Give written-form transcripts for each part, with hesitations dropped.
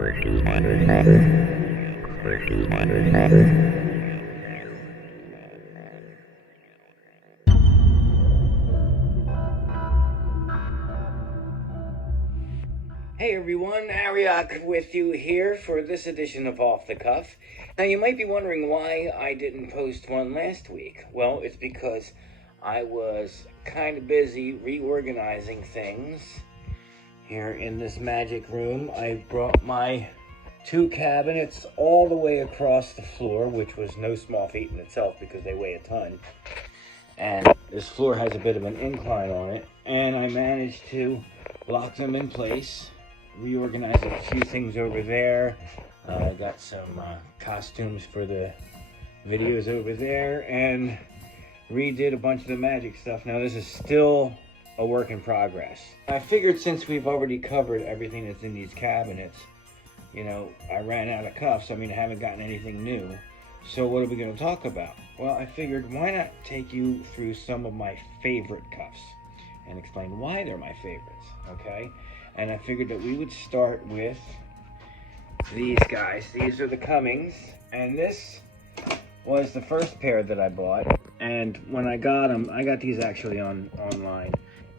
Hey everyone, Arioch with you here for this edition of Off the Cuff. Now you might be wondering why I didn't post one last week. Well, it's because I was kind of busy reorganizing things here in this magic room. I brought my 2 cabinets all the way across the floor, which was no small feat in itself because they weigh a ton. And this floor has a bit of an incline on it, and I managed to lock them in place. Reorganized a few things over there. I got some costumes for the videos over there, and redid a bunch of the magic stuff. Now this is still a work in progress. I figured since we've already covered everything that's in these cabinets, you know, I ran out of cuffs. I mean, I haven't gotten anything new. So what are we going to talk about? Well, I figured why not take you through some of my favorite cuffs and explain why they're my favorites, okay? And I figured that we would start with these guys. These are the Cummings, and this was the first pair that I bought. And when I got them, I got these actually online.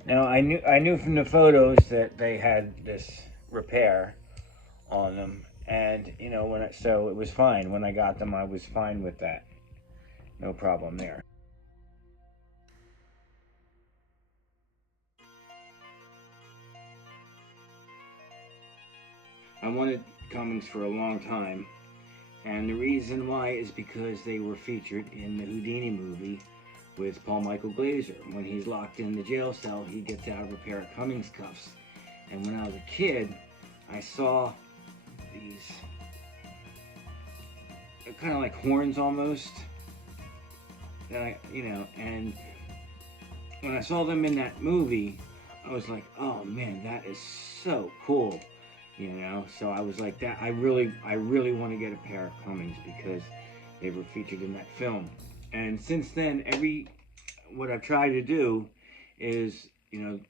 Now I knew from the photos that they had this repair on them, and you know so it was fine. When I got them, I was fine with that. No problem there. I wanted Cummings for a long time, and the reason why is because they were featured in the Houdini movie with Paul Michael Glaser. When he's locked in the jail cell, he gets out a pair of Cummings cuffs. And when I was a kid, I saw these kind of like horns almost, that and when I saw them in that movie, I was like, oh man, that is so cool. So I was like that. I really want to get a pair of Cummings because they were featured in that film. And since then, what I've tried to do is, the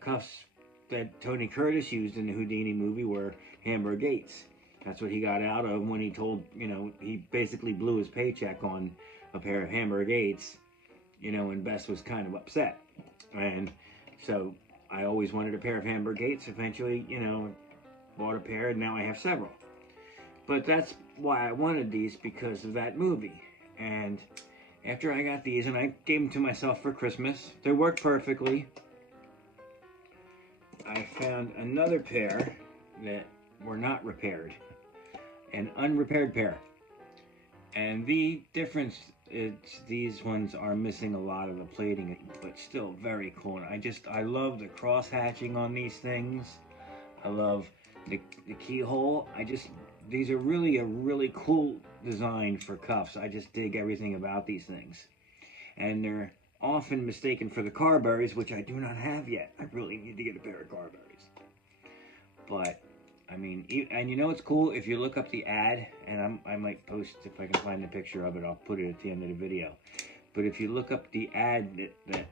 cuffs that Tony Curtis used in the Houdini movie were Hamburg Gates. That's what he got out of when he told, he basically blew his paycheck on a pair of Hamburg Gates, and Bess was kind of upset. And so I always wanted a pair of Hamburg Gates. Eventually, bought a pair, and now I have several. But that's why I wanted these, because of that movie. And after I got these, and I gave them to myself for Christmas, they worked perfectly. I found another pair that were not repaired, an unrepaired pair. And the difference is these ones are missing a lot of the plating, but still very cool. And I love the cross hatching on these things. I love the keyhole. These are really a really cool design for cuffs. I just dig everything about these things. And they're often mistaken for the Carberries, which I do not have yet. I really need to get a pair of Carberries. But, I mean, and it's cool if you look up the ad, and I might post, if I can find the picture of it, I'll put it at the end of the video. But if you look up the ad that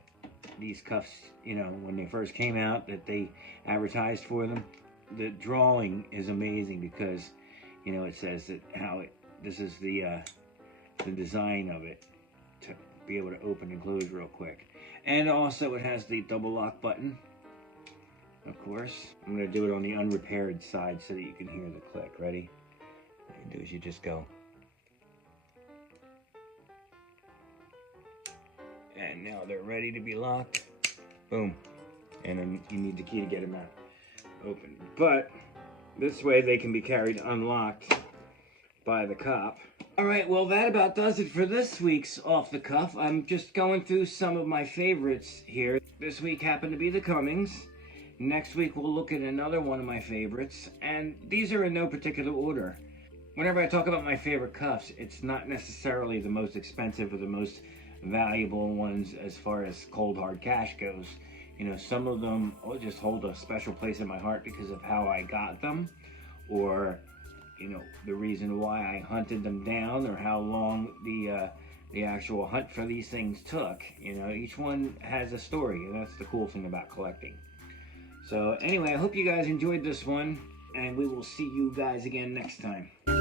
these cuffs, when they first came out, that they advertised for them, the drawing is amazing because, it says that this is the design of it to be able to open and close real quick. And also it has the double lock button, of course. I'm going to do it on the unrepaired side so that you can hear the click. Ready? What you do is you just go. And now they're ready to be locked. Boom. And then you need the key to get them out. Open. But this way they can be carried unlocked by the cop. Alright, well that about does it for this week's Off the Cuff. I'm just going through some of my favorites here. This week happened to be the Cummings. Next week we'll look at another one of my favorites, and these are in no particular order. Whenever I talk about my favorite cuffs, it's not necessarily the most expensive or the most valuable ones as far as cold hard cash goes. Some of them just hold a special place in my heart because of how I got them, or, the reason why I hunted them down, or how long the actual hunt for these things took. Each one has a story, and that's the cool thing about collecting. So anyway, I hope you guys enjoyed this one. and we will see you guys again next time.